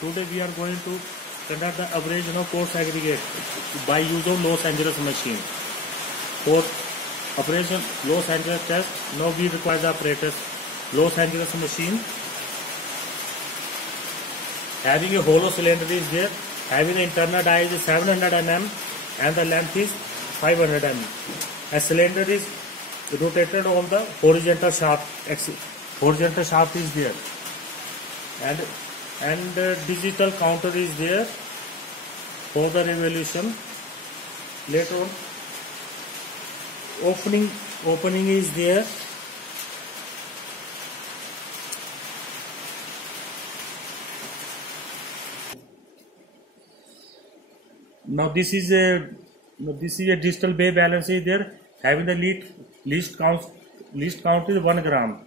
Today we are going to conduct the average course aggregate by use of Los Angeles machine. For operation Los Angeles test, now we require the apparatus Los Angeles machine. Having a hollow cylinder is there, having the internal diameter is 700 mm and the length is 500 mm. A cylinder is rotated on the horizontal shaft. Horizontal shaft is there, and digital counter is there for the revolution. Later on, opening is there. Now this is a digital bay balance is there, having the least count is 1 gram.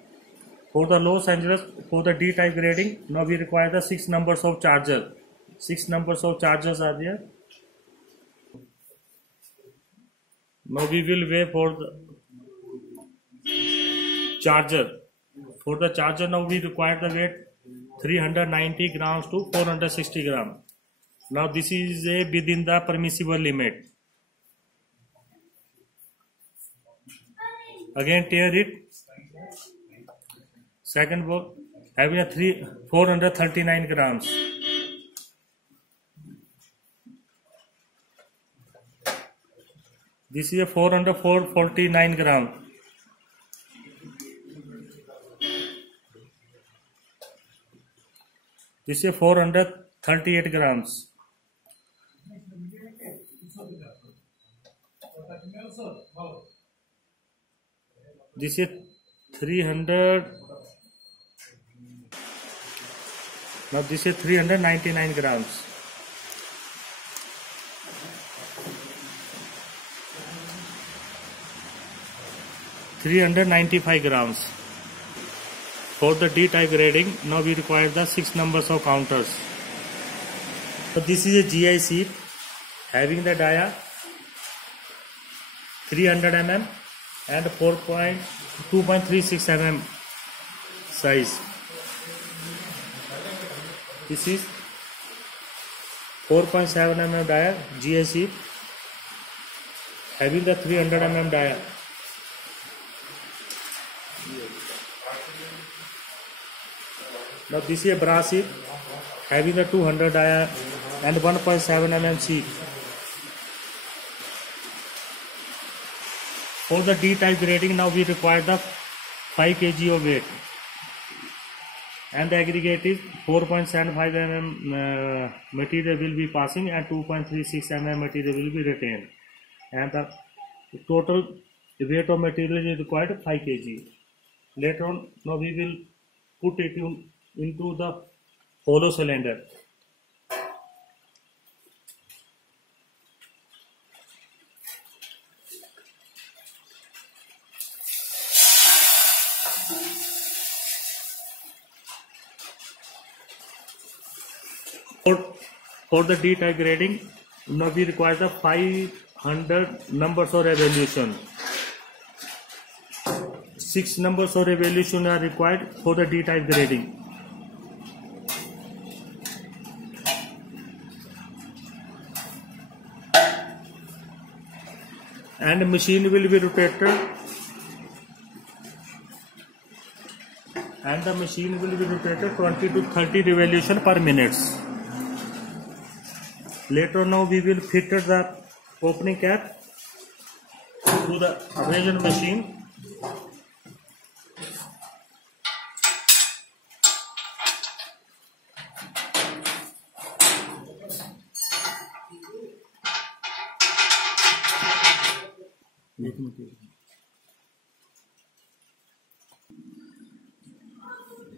For the Los Angeles, for the D-type grading, now we require the 6 numbers of charger. 6 numbers of chargers are there. Now we will weigh for the charger. For the charger, now we require the weight 390 grams to 460 grams. Now this is within the permissible limit. Again tear it. Second ball having a 439 grams. This is a 449 grams. This is 438 grams. This is 300. Now this is 399 grams. $395 grams. For the D-type grading, now we require the 6 numbers of counters. So this is a GI sheet having the dia 300 mm and 2.36 mm size. This is 4.7 mm dia GI sheet having the 300 mm dia. Now this is a brass sheet having the 200 dia and 1.7 mm sheet. For the D-type grading, now we require the 5 kg of weight, and the aggregate is 4.75 mm material will be passing and 2.36 mm material will be retained, and the total weight of material is required 5 kg. Later on, now we will put it into the hollow cylinder. For the D-type grading, now we require the 500 numbers of revolution. 6 numbers of revolution are required for the D-type grading. And the machine will be rotated. And the machine will be rotated 20 to 30 revolution per minute. Later now we will fit the opening cap to the abrasion machine.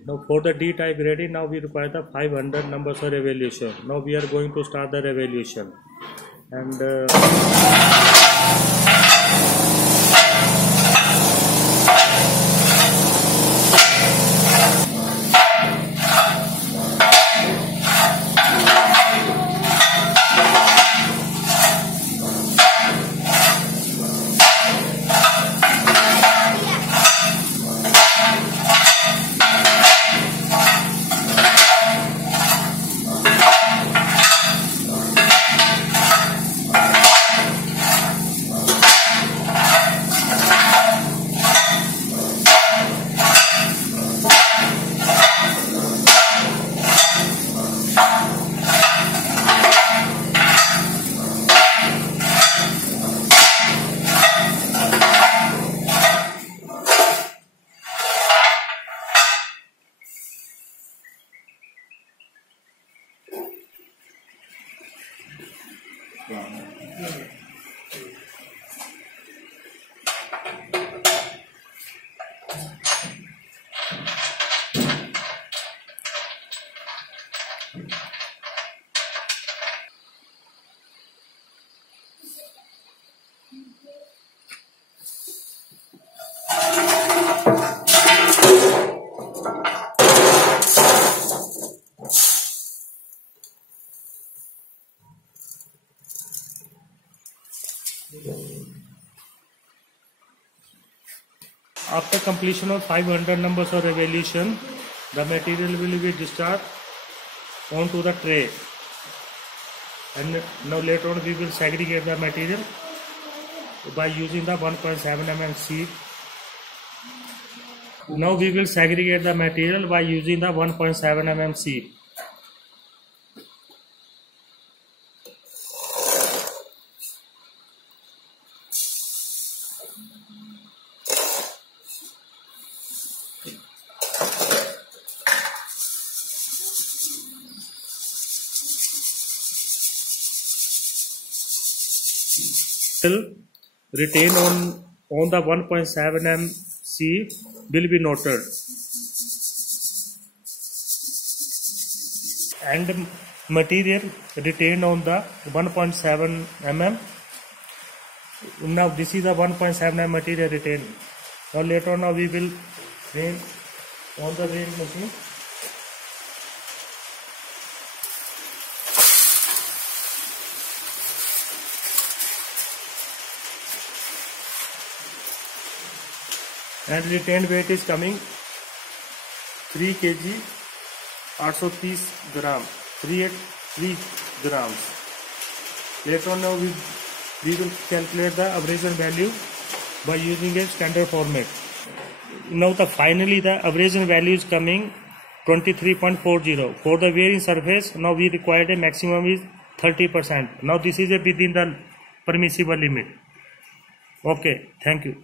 Now for the D-type grading, now we require the 500 numbers of revolution. Now we are going to start the revolution, and After completion of 500 numbers of revolution, the material will be discharged onto the tray, and now later on we will segregate the material by using the 1.7 mm sieve. Now we will segregate the material by using the 1.7 mm sieve. Retained on the 1.7 mm sieve will be noted, and material retained on the 1.7 mm. Now this is the 1.7 mm material retained. Now later on, now we will weigh on the weighing machine. And retained weight is coming 3 kg 830 gram, 383 grams. Later on, now we will calculate the abrasion value by using a standard format. Now finally the abrasion value is coming 23.40 for the wearing surface. Now we required a maximum is 30%. Now this is within the permissible limit. Okay, thank you.